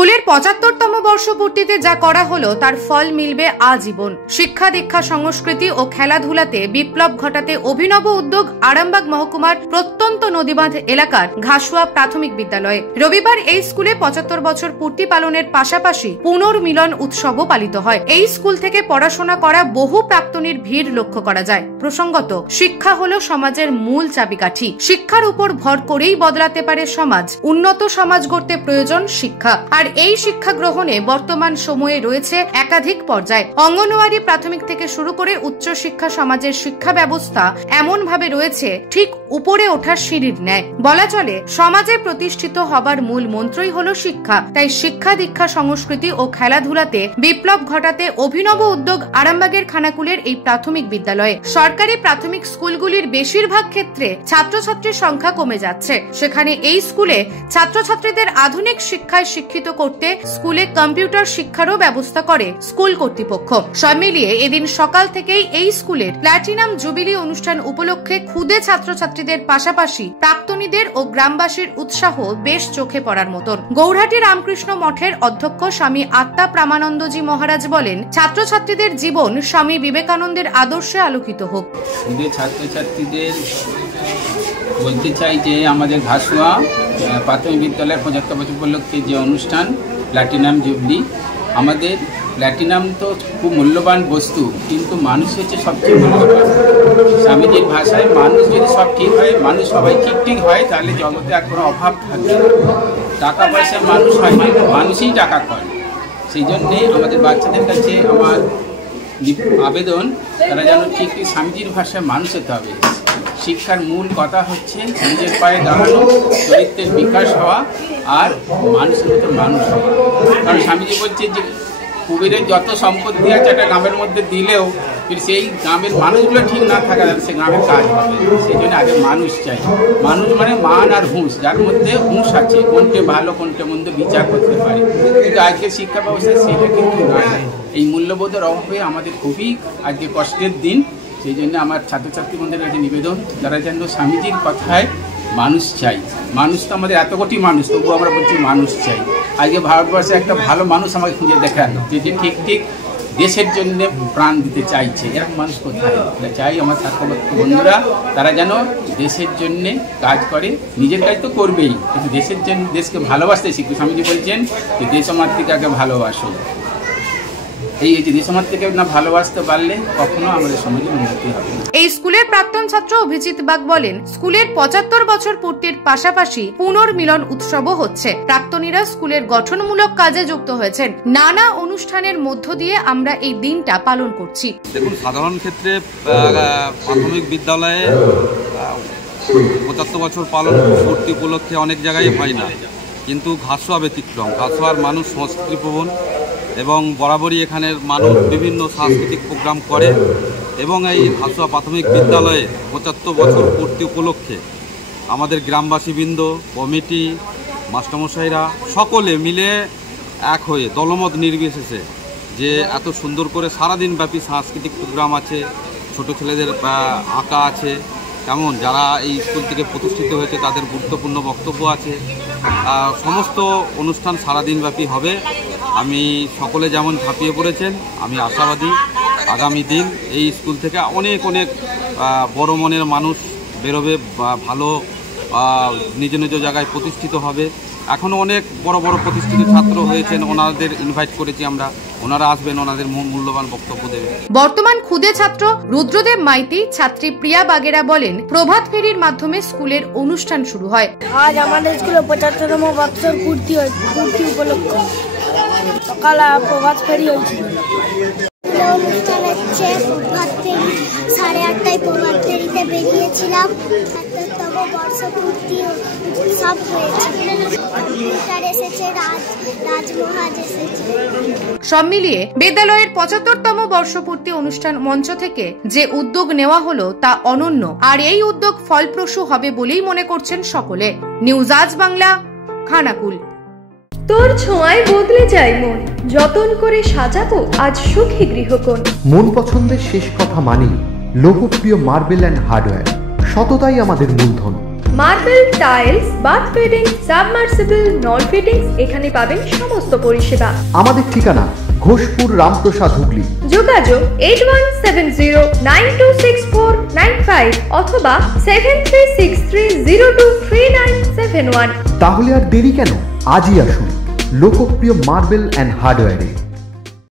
স্কুলের ৭৫তম বর্ষপূর্তিতে যা করা হলো তার ফল মিলবে আজীবন। শিক্ষা দীক্ষা সংস্কৃতি ও খেলাধুলাতে বিপ্লব ঘটাতে অভিনব উদ্যোগ আরামবাগ মহকুমার প্রত্যন্ত নদীবাঁধ এলাকার ঘাসুয়া প্রাথমিক বিদ্যালয়ে। রবিবার এই স্কুলে ৭৫ বছর পূর্তি পালনের পাশাপাশি পুনর্মিলন উৎসবও পালিত হয়। এই স্কুল থেকে পড়াশোনা করা বহু প্রাক্তনীর ভিড় লক্ষ্য করা যায়। প্রসঙ্গত, শিক্ষা হলো সমাজের মূল চাবিকাঠি। শিক্ষার উপর ভর করেই বদলাতে পারে সমাজ। উন্নত সমাজ গড়তে প্রয়োজন শিক্ষা, আর এই শিক্ষা গ্রহণে বর্তমান সময়ে রয়েছে একাধিক পর্যায়। অঙ্গনওয়াড়ি প্রাথমিক থেকে শুরু করে উচ্চ শিক্ষা সমাজের শিক্ষা ব্যবস্থা এমন ভাবে রয়েছে ঠিক উপরে ওঠার সিঁড়ির ন্যায়। বলা চলে, সমাজে প্রতিষ্ঠিত হবার মূল মন্ত্রই হলো শিক্ষা। তাই শিক্ষা দীক্ষা সংস্কৃতি ও খেলাধুলাতে বিপ্লব ঘটাতে অভিনব উদ্যোগ আরামবাগের খানাকুলের এই প্রাথমিক বিদ্যালয়ে। সরকারি প্রাথমিক স্কুলগুলির বেশিরভাগ ক্ষেত্রে ছাত্রছাত্রীর সংখ্যা কমে যাচ্ছে। সেখানে এই স্কুলে ছাত্রছাত্রীদের আধুনিক শিক্ষায় শিক্ষিত করতে স্কুলে কম্পিউটার শিক্ষারও ব্যবস্থা করে স্কুল কর্তৃপক্ষ। সব মিলিয়ে এদিন সকাল থেকেই এই স্কুলের প্ল্যাটিনাম জুবিলি অনুষ্ঠান উপলক্ষে ক্ষুদে ছাত্রছাত্রীদের পাশাপাশি প্রাক্তনীদের ও গ্রামবাসীর উৎসাহ বেশ চোখে পড়ার মতন। গৌরহাটি রামকৃষ্ণ মঠের অধ্যক্ষ স্বামী আত্মা প্রামানন্দজি মহারাজ বলেন, ছাত্রছাত্রীদের জীবন স্বামী বিবেকানন্দের আদর্শে আলোকিত হোক। ছাত্রছাত্রীদের বলতে চাই যে আমাদের ঘাসুয়া প্রাথমিক বিদ্যালয়ের ৭৫ বছর উপলক্ষে যে অনুষ্ঠান প্ল্যাটিনাম জুবলি, আমাদের প্ল্যাটিনাম তো খুব মূল্যবান বস্তু, কিন্তু মানুষ হচ্ছে সবচেয়ে মূল্যবান। স্বামীজির ভাষায় মানুষ যদি সব ঠিক হয়, মানুষ সবাই ঠিক হয়, তাহলে জগতে আর কোনো অভাব থাকবে না। টাকা পয়সায় মানুষ হয় না, মানুষই টাকা করে। সেই জন্যে আমাদের বাচ্চাদের কাছে আমার আবেদন, তারা যেন ঠিক স্বামীজির ভাষায় মানুষ হতে হবে। শিক্ষার মূল কথা হচ্ছে নিজের পায়ে দাঁড়ানো, চরিত্রের বিকাশ হওয়া আর মানুষের মতো মানুষ হওয়া। কারণ স্বামীজি বলছে যে কুবেরের যত সম্পত্তি আছে একটা গ্রামের মধ্যে দিলেও সেই গ্রামের মানুষগুলো ঠিক না থাকা যাবে, সে গ্রামের কাজ হবে। সেই জন্য আগে মানুষ চাই। মানুষ মানে মান আর হুঁশ, যার মধ্যে হুঁশ আছে, কোনটে ভালো কোনটে মন্দ বিচার করতে পারে। কিন্তু আজকের শিক্ষা ব্যবস্থা সেটা কিন্তু নয়। এই মূল্যবোধের অভাবে আমাদের খুবই আজকে কষ্টের দিন। সেই জন্য আমার ছাত্রছাত্রী বন্ধুদের কাছে নিবেদন, তারা যেন স্বামীজির কথায় মানুষ চাই। মানুষ তো আমাদের এত কোটি মানুষ, তবুও আমরা বলছি মানুষ চাই। আজকে ভারতবর্ষে একটা ভালো মানুষ আমাকে খুঁজে দেখান, যে ঠিক দেশের জন্য প্রাণ দিতে চাইছে, এরকম মানুষ কোথায়? চাই আমার ছাত্র বন্ধুরা তারা যেন দেশের জন্য কাজ করে। নিজের কাজ তো করবেই, কিন্তু দেশের জন্য, দেশকে ভালোবাসতে শিখবে। স্বামীজি বলছেন যে দেশমাতৃকাকে ভালোবাসো। এই যে দেশমাতৃকে না ভালোবাসতে পারলে কখনো আমাদের সমাজে উন্নতি হবে না। এই স্কুলের প্রাক্তন ছাত্র অভিজিৎ বাগ বলেন, স্কুলের ৭৫ বছর পূর্তির পাশাপাশি পুনর্মিলন উৎসবও হচ্ছে। প্রাক্তনীরা স্কুলের গঠনমূলক কাজে যুক্ত হয়েছেন। নানা অনুষ্ঠানের মধ্য দিয়ে আমরা এই দিনটা পালন করছি। দেখুন, সাধারণ ক্ষেত্রে প্রাথমিক বিদ্যালয়ে ৭৫ বছর পালন পূর্তি উপলক্ষে অনেক জায়গায় হয় না, কিন্তু ঘাসুয়া ব্যতিক্রম। ঘাসুয়ার মানুষ সংস্কৃতিপ্রবণ এবং বরাবরই এখানের মানুষ বিভিন্ন সাংস্কৃতিক প্রোগ্রাম করে, এবং এই ঘাসুয়া প্রাথমিক বিদ্যালয়ে ৭৫ বছর পূর্তি উপলক্ষে আমাদের গ্রামবাসীবৃন্দ, কমিটি, মাস্টারমশাইরা সকলে মিলে এক হয়ে দলমত নির্বিশেষে যে এত সুন্দর করে সারাদিনব্যাপী সাংস্কৃতিক প্রোগ্রাম আছে, ছোট ছেলেদের আঁকা আছে, তেমন যারা এই স্কুল থেকে প্রতিষ্ঠিত হয়েছে তাদের গুরুত্বপূর্ণ বক্তব্য আছে। সমস্ত অনুষ্ঠান সারাদিনব্যাপী হবে। আমি সকলে যেমন ঝাঁপিয়ে পড়েছেন, আমি আশাবাদী আগামী দিন এই স্কুল থেকে অনেক বড় মনের মানুষ বেরোবে, ভালো নিজ নিজ জায়গায় প্রতিষ্ঠিত হবে। এখনও অনেক বড় প্রতিষ্ঠিত ছাত্র হয়েছেন, ওনাদের ইনভাইট করেছি আমরা, ওনারা আসবেন, ওনাদের মূল্যবান বক্তব্য দেবে। বর্তমান ক্ষুদে ছাত্র রুদ্রদেব মাইতি, ছাত্রী প্রিয়া বাগেরা বলেন, প্রভাত ফেরির মাধ্যমে স্কুলের অনুষ্ঠান শুরু হয়। আজ আমাদের স্কুলে ৭৫তম বছর পূর্তি উপলক্ষে সকালে প্রভাত ফেরি হয়েছিল। অনুষ্ঠান হচ্ছে প্রভাত ফেরি, 8:30টায় প্রভাত ফেরিতে বেরিয়েছিলাম। ৭৫তম বর্ষপূর্তি সব হয়েছে, এসেছে, রাজমহাজ এসেছে। সব মিলিয়ে বিদ্যালয়ের ৭৫তম বর্ষপূর্তি অনুষ্ঠান মঞ্চ থেকে যে উদ্যোগ নেওয়া হলো তা অনন্য, আর এই উদ্যোগ ফলপ্রসূ হবে বলেই মনে করছেন সকলে। নিউজ আজ বাংলা, খানাকুল। তোর ছোঁয়ায় বদলে যায় মন, যতন করে সাজাবো আজ সুখী গৃহকোণ। মন পছন্দের শেষ কথা মানি লোকপ্রিয় মার্বেল অ্যান্ড হার্ডওয়্যার, সততাই আমাদের মূলধন। Marble, tiles, bath fitting, submersible, নল ফিটিংস, এখানে পাবেন সমস্ত পরিষেবা। আমাদের ঠিকানা ঘোষপুর, রামপ্রসাদ, হুগলি। যোগাযোগ 8170926495 অথবা 7363023971। তাহলে আর দেরি কেন, আজই আসুন লোকপ্রিয় মার্বেল অ্যান্ড হার্ডওয়্যারে।